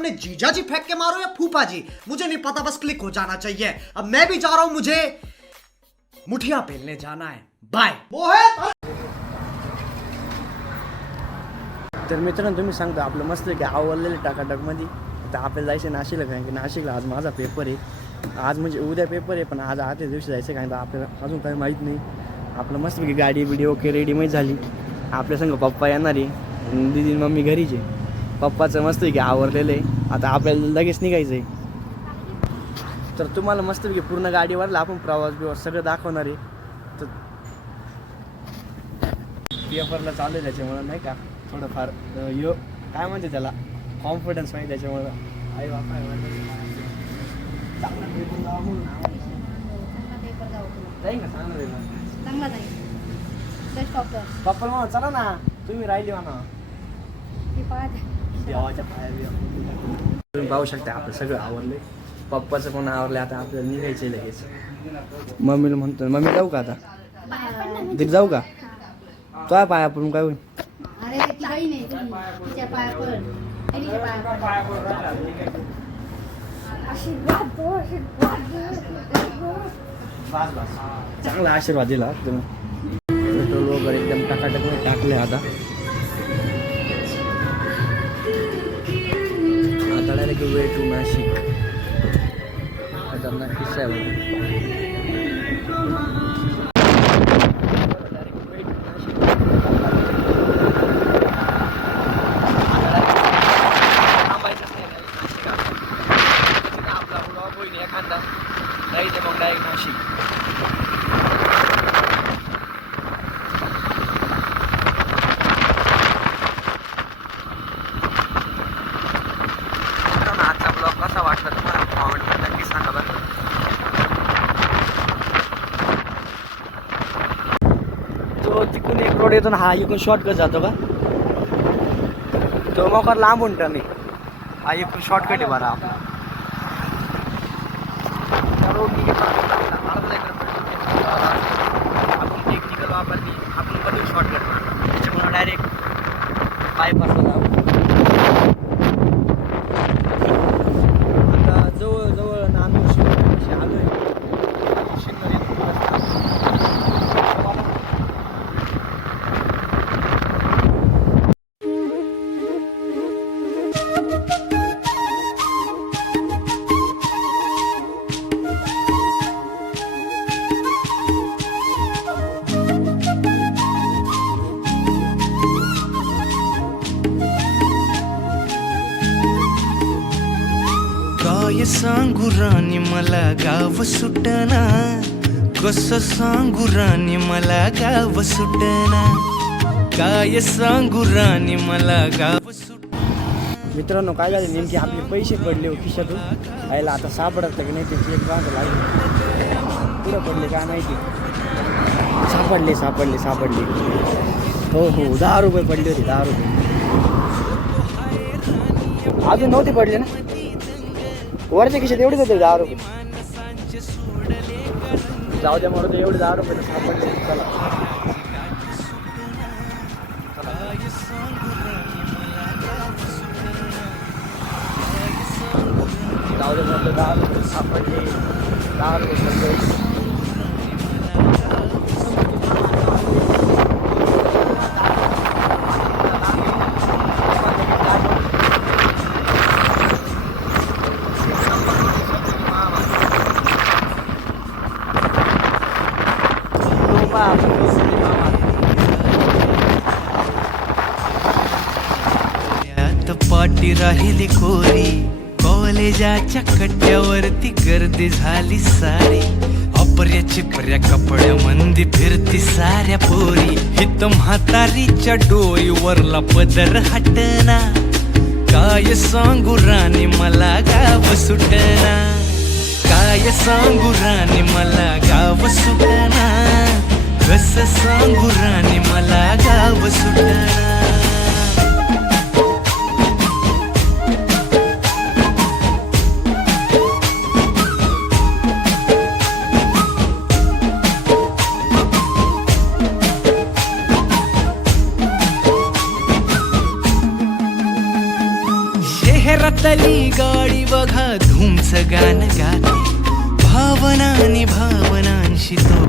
अपने जीजा जी फेंक के मारो या फूफा जी मुझे नहीं पता बस क्लिक हो जाना चाहिए। अब मैं भी जा रहा हूं मुझे मुठिया पहनने जाना है। बाय मोहित! तर मित्रांनो तुम्ही सांगता आपलं मस्त की आवडलेलं टाकाटकमध्ये तर आपल्याला जायचं नाशिकला कारण की नाशिकला आज माझा पेपर आहे. आज म्हणजे उद्या पेपर आहे पण आज आजच्या दिवशी जायचं कारण आपल्याला अजून काही माहीत नाही. आपलं मस्तपैकी गाडी बिडी ओके रेडीमेड झाली. आपल्या संग पप्पा येणार आहे. दिदी मम्मी घरीच आहे. पप्पाचं मस्तपैकी आवरलेलं आहे. आता आपल्याला लगेच निघायचं आहे. तर तुम्हाला मस्तपैकी पूर्ण गाडीवरला आपण प्रवास बिवास सगळं दाखवणार आहे. तर पेपरला चालू आहे त्याच्यामुळं नाही का? थोडंफार यो काय म्हणते त्याला? कॉन्फिडन्स नाही त्याच्यामुळं. आई बापा का? चला ना. तुम्ही राहिली म्हणा. देवाच्या पाया तुम्ही पाहू शकता आपलं सगळं आवरले पप्पाचं पण आवरले आता आपल्याला निघायचे लगेच. मम्मीला म्हणतो मम्मी जाऊ का आता? दीदी जाऊ का? तो पाया पडून काय होईल? चांगला आशीर्वाद दिला तुम्ही. पेट्रोल वगैरे एकदम टाकाटक टाकले आता. आता डायरेक्ट वे टू नाशिक आता नक्कीच आहे एखादा जायचं मग डायरेक्ट नाशिक मित्रांनो आजचा ब्लॉग कसा वाटला तुम्हाला कॉमेंटमध्ये नक्की सांगा बरं तो तिकडून एक रोड येतो ना हा इकडून शॉर्टकट जातो का? तो मग लांब लांबून मी. हा इकडून शॉर्टकट आहे बरा आपण टेक्निकल वापरली आपण कधी शॉर्टकट मारला त्याच्यामुळे डायरेक्ट बायपासला गाव सुटना कस सांगू राणी मला गाव सुटना काय सांगू राणी मला गाव सुट मित्रांनो काय झाले नेमके आपले पैसे पडले हो खिशातून यायला आता सापडत की नाही त्याची एक बांध लागली पुढं पडले काय माहिती सापडले सापडले सापडले हो हो दहा रुपये पडले होते दहा रुपये अजून नव्हते पडले ना वरच्या खिशात एवढेच होते दहा रुपये जाऊ द्या म्हणून एवढे दहा रुपये सापडले. चला. जाऊ दे म्हणलं दहा रुपये सापडले. दहा रुपये राहिली कोरी. कॉलेजाच्या कट्ट्यावरती गर्दी झाली सारी. अपर्या चिपर्या कपड्या मंदी फिरती साऱ्या पोरी. हित म्हातारीच्या डोईवरला पदर हटना. काय सांगू राणी मला गाव सुटना. काय सांगू राणी मला गाव सुटना. कस सांगू राणी मला गाव सुटना. आली गाडी बघा धूमच गाणं गाते भावनानी भावनांशी तो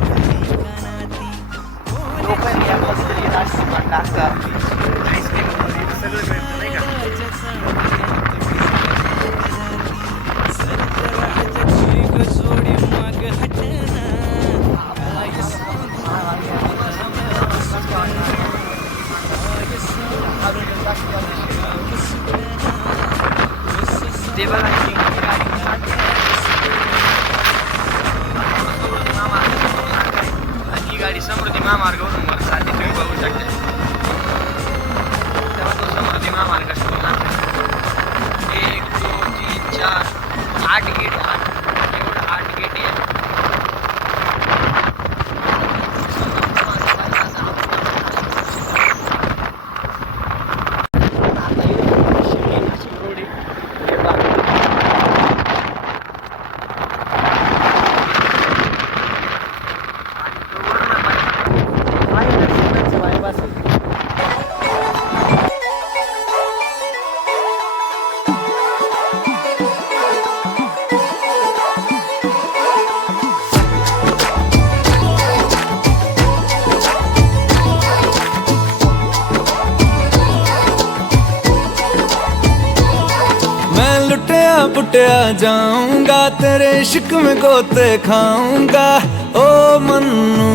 लुटिया पुटिया जाऊंगा तेरे इश्क में गोते खाऊंगा ओ मन्नू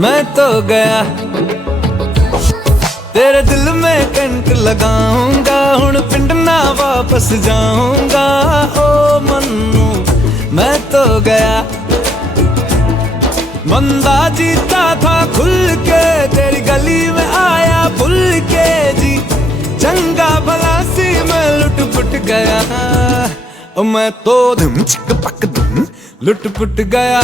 मैं तो गया तेरे दिल में कंट लगाऊंगा हुन पिंड ना वापस जाऊंगा ओ मन्नू मैं तो गया बंदा जीता था खुल के तेरी गली में आया भूल के जी चंगा भला सी मैं लुट पुट गया मैं तो धम चिक पक धम लुट पुट गया।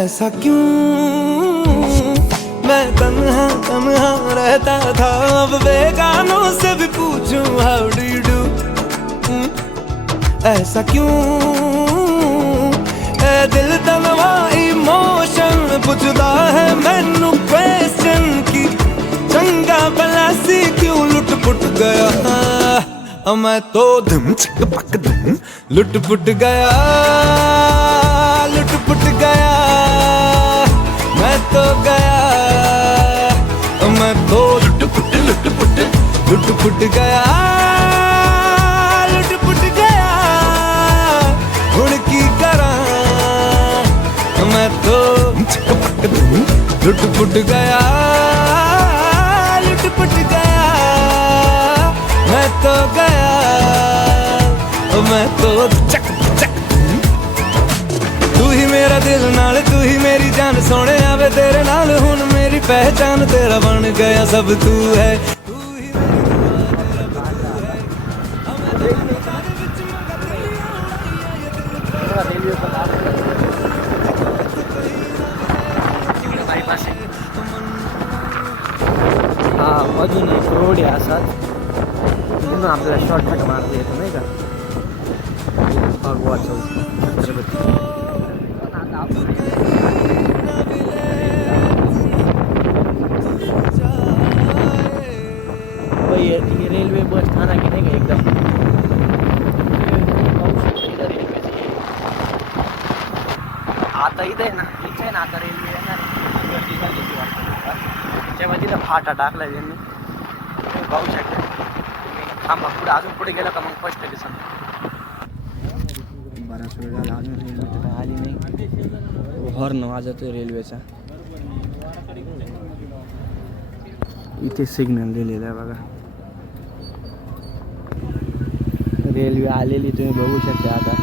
ऐसा क्यों? मैं तन्हा तन्हा रहता था अब बेगानों से भी पूछूं हाउ डू यू डू ऐसा क्यों? ए दिल तनवा इमोशन पुछदा है मैनू क्वेश्चन की। चंगा भला सी क्यों लुट पुट गया? मैं तो धम चिक पक धम लुट पुट गया लुट पुट गया। तो गया। मैं तो लुट पुट लुट पुट लुट पुट गया। लुट पुट गया। हुण की करा मैं तो लुट पुट गया। लुट पुट गया। मैं तो गया। मैं तो चक चक। तू ही मेरा दिल नाल, तू ही मेरी जान सोने। आवे तेरे नाल हुन मेरी पहचान तेरा बन गया सब तू है हा अजून एक रोड आहे असाच म्हणून आपल्याला शॉर्टकट मारता येतो नाही का भगवा चौक छत्रपती बस स्थानक आहे नाही का एकदम पाहू शकता इथं रेल्वेची. आता इथे आहे ना इथं आहे ना आता रेल्वे येणार गर्दी झाली होती वाटतं. तेव्हा तिथं फाटा टाकला त्यांनी. पाहू शकता. तुम्ही थांबा पुढे अजून पुढे गेलं का मग फर्स्ट स्पष्ट बराच वेळ झाला अजून रेल्वे तर आली नाही. हॉर्न वाजतोय रेल्वेचा इथे सिग्नल दिलेला आहे बघा. रेल्वे आलेली तुम्ही बघू शकता आता.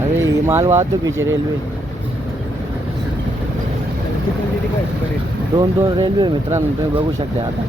अरे ही माल वाहतुकीची रेल्वे. दोन दोन रेल्वे मित्रांनो तुम्ही बघू शकता आता.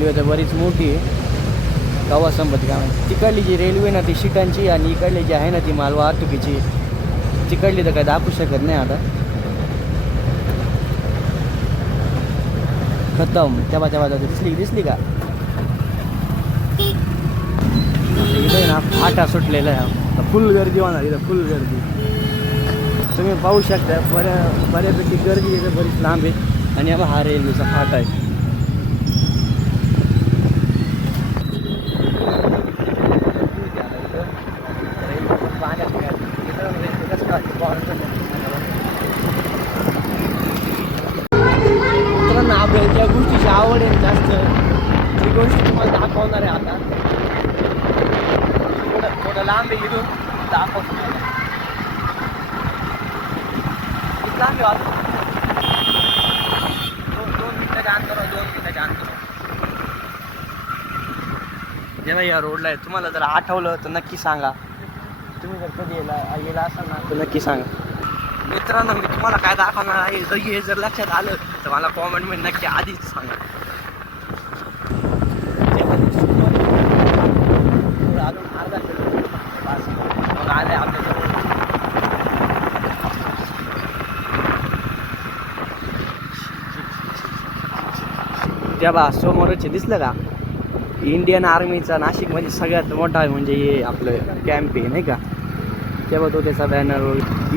रेल्वे तर बरीच मोठी आहे. गावा संपत का तिकडली जी रेल्वे ना ती शिटांची आणि इकडली जी आहे ना ती माल वाहतुकीची तिकडली तर काय दाखवू शकत नाही आता. खतम. तेव्हा तेव्हा जाते दिसली दिसली का? इथे ना फाटा सुटलेला आहे. फुल गर्दी होणार इथं फुल गर्दी. तुम्ही पाहू शकता बऱ्या बऱ्यापैकी गर्दी इथं बरीच लांब आहे. आणि आम्हा हा रेल्वेचा फाटा आहे मित्रांनो आपल्याला ज्या गोष्टीची आवड आहे जास्त ती गोष्ट तुम्हाला दाखवणार आहे आता थोडं थोडं लांब आहे इथून. दाखवतो किती लांब आहे दोन दोन मिनिटाच्या अंतरावर दोन मिनिटाच्या अंतरावर जेव्हा या रोडला आहे. तुम्हाला जर आठवलं तर नक्की सांगा. तुम्ही जर कधी येला गेला असाल ना तर नक्की सांगा. मित्रांनो मी तुम्हाला काय दाखवणार आहे? जर हे जर लक्षात आलं तर मला कॉमेंटमध्ये नक्की आधीच सांगा पुढं अजून अर्धा किलोमीटर बस. मग आले आपल्याजवळ त्या बा समोरच दिसलं का? इंडियन आर्मीचा नाशिकमध्ये सगळ्यात मोठा आहे म्हणजे हे आपलं कॅम्प आहे नाही का? तेव्हा तो त्याचा बॅनर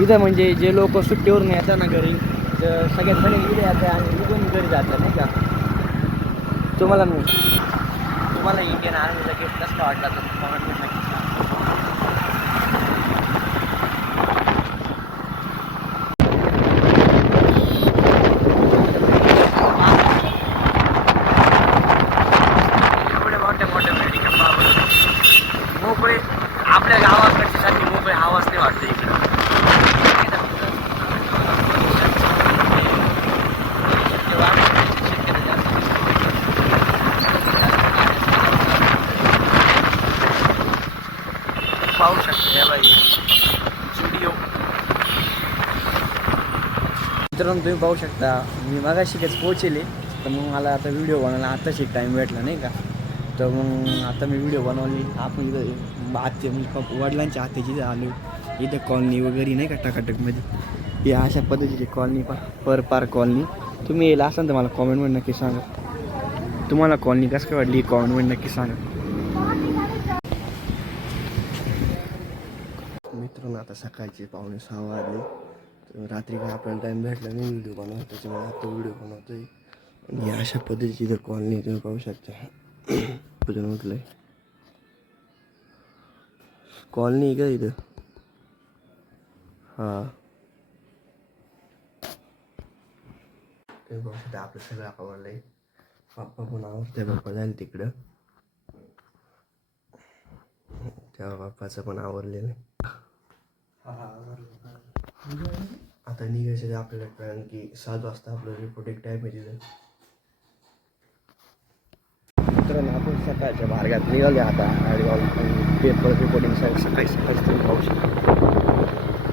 इथं म्हणजे जे लोक सुट्टीवरून येतात ना घरी तर सगळ्यात सगळे इथे येतात आणि निघून घरी जातात नाही का? तुम्हाला तुम्हाला इंडियन आर्मीचा गिफ्ट कसं वाटला? तर comment मध्ये नक्की सांगा. एवढे मोठे मोठे बिल्डिंग मोकळे आपल्या गावाकडची सारखी मोकळे हवाच नाही वाटते इकडं पाहू शकतो या बाई स्टुडिओ मित्रांनो तुम्ही पाहू शकता. मी मगाशी शिकच पोहोचेले. तर मग मला आता व्हिडिओ बनवायला आताच एक टाईम भेटला नाही का? तर मग आता मी व्हिडिओ बनवली. आपण इथं आत्ते म्हणजे वडिलांच्या आत्याची इथं आलो इथे कॉलनी वगैरे नाही का टकाटकमध्ये? या अशा पद्धतीची कॉलनी पा पर पार कॉलनी तुम्ही येईल असाल तर मला कॉमेंटमध्ये नक्की सांगा. तुम्हाला कॉलनी कसं काय वाटली? कॉमेंटमध्ये नक्की सांगा. मित्रांनो आता सकाळचे पाहुणे सहा वाजले. तर रात्री काय आपल्याला टाईम भेटला नाही व्हिडिओ बनवायला त्याच्यामुळे आता व्हिडिओ बनवतोय. आणि अशा पद्धतीची जर कॉलनी तुम्ही पाहू शकता. तुझं म्हटलं आहे कॉलनी आहे का इथं? हां. तुम्ही पाहू शकता आपलं सगळं आवडलंय पप्पा पण आवडते पप्पा जाईल तिकडं. तेव्हा पप्पाचं पण आवडलेलं आहे. आता निघायचं आपल्याला कारण की सात वाजता आपलं रिपोर्टिंग टाईम आहे तिथं. मित्रांनो आपण सकाळच्या मार्गात निघाले आता. आणि पेपर रिपोर्टिंग सकाळी सकाळी तुम्ही पाहू शकतो.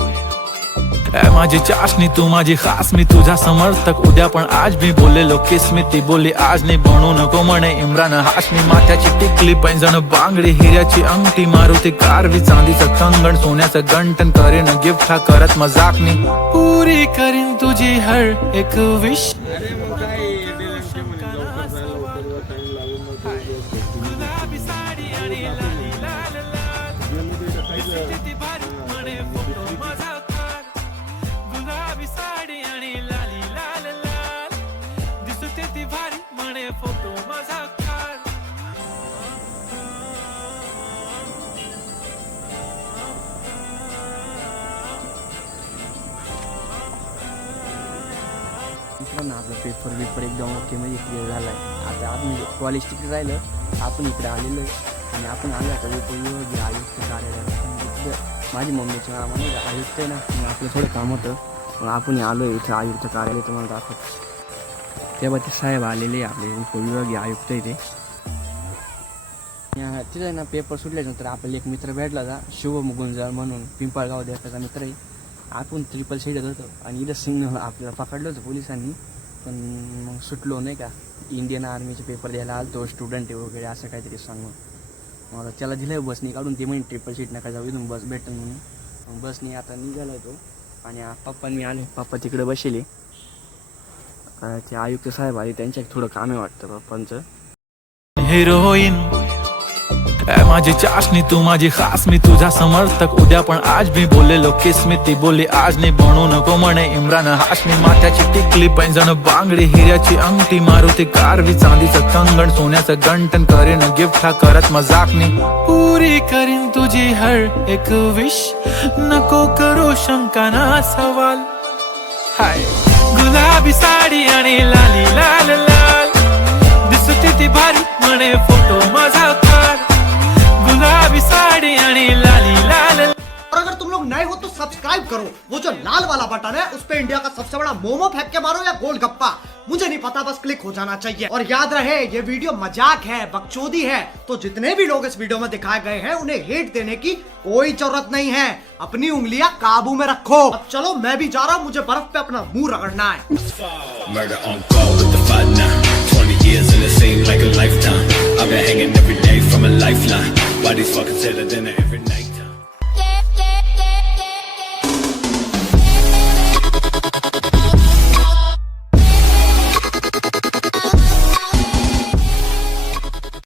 माझी चाशणी तू माझी खास मी तुझा समर्थक. उद्या पण आज मी बोललेलो किस मी ती बोलली आज नाही बनू नको म्हणे इम्रान हाशमी माथ्याची टिकली पैंजण बांगडी हिऱ्याची अंगठी मारुती कारवी. चांदीचं कंगण सोन्याचं गंटन करीन गिफ्ट हा करत मजाक मी पुरी करीन तुझी हर एक विश Everybody पूर्वी ब्रेकडाऊन पेपर ओके म्हणजे क्लिअर झाला आहे आता आपण कॉलेज तिकडे राहिलं आपण इकडे आलेलो आहे. आणि आपण आलो आता उपविभागीय आयुक्त कार्यालयात. तिथं माझी मम्मीच्या आम्हाला आयुक्त आहे ना मग आपलं थोडं काम होतं. मग आपण आलो आहे इथं आयुक्त कार्यालय तुम्हाला दाखवत. तेव्हा ते साहेब आलेले आहे आपले उपविभागीय आयुक्त आहे ते. ना पेपर सुटल्यानंतर आपल्याला एक मित्र भेटला जा शुभम गुंजाळ म्हणून पिंपळगाव देशाचा मित्र आहे. आपण ट्रिपल सीटत होतो आणि इथं सिंग आपल्याला पकडलं होतं पोलिसांनी. पण मग सुटलो नाही का? इंडियन आर्मीचे पेपर द्यायला आलतो स्टुडंट आहे वगैरे असं काहीतरी सांगून. मग त्याला दिलं बसनी काढून ते म्हणे ट्रिपल सीट नका जाऊ इथून बस भेटेल म्हणून बसनी आता निघाला तो. आणि पप्पा मी आले. पप्पा तिकडे बसेले. ते आयुक्त साहेब आले त्यांच्या थोडं कामे वाटतं पप्पांचं. हिरोईन माझी चाशणी तू माझी खास मी तुझा समर्थक. उद्या पण आज मी बोललेलो किस मी ती बोलली आज नाही बनू नको म्हणे इम्रान हाशमी माथ्याची टिकली पैंजण बांगडी हिऱ्याची अंगठी मारुती कारवी चांदीचं कंगण सोन्याचं गंटन करीन गिफ्ट हा करत मजाक पुरी करीन तुझी हर एक विश नको करू शंका ना सवाल. हाय गुलाबी साडी आणि लाली लाल लाल दिसते ती भारी म्हणे फोटो माझा काढ गुलाबी साडी लाली लाल। और अगर तुम लोग नए हो तो सब्सक्राइब करो। वो जो लाल वाला बटन है उस पे इंडिया का सबसे बड़ा मोमो फेंक के मारो या गोलगप्पा मुझे नहीं पता बस क्लिक हो जाना चाहिए। और याद रहे ये वीडियो मज़ाक है बकचोदी है। तो जितने भी लोग इस वीडियो में दिखाए गए हैं उन्हें हेट देने की कोई ज़रूरत नहीं है। अपनी उंगलियाँ काबू में रखो। अब चलो मैं भी जा रहा हूँ मुझे बर्फ़ पे अपना मुँह रगड़ना है। Murder on the fight now. 20 years and it seemed like a lifetime. I've been hanging every day from a lifeline. Why these fuckers tell her dinner every night?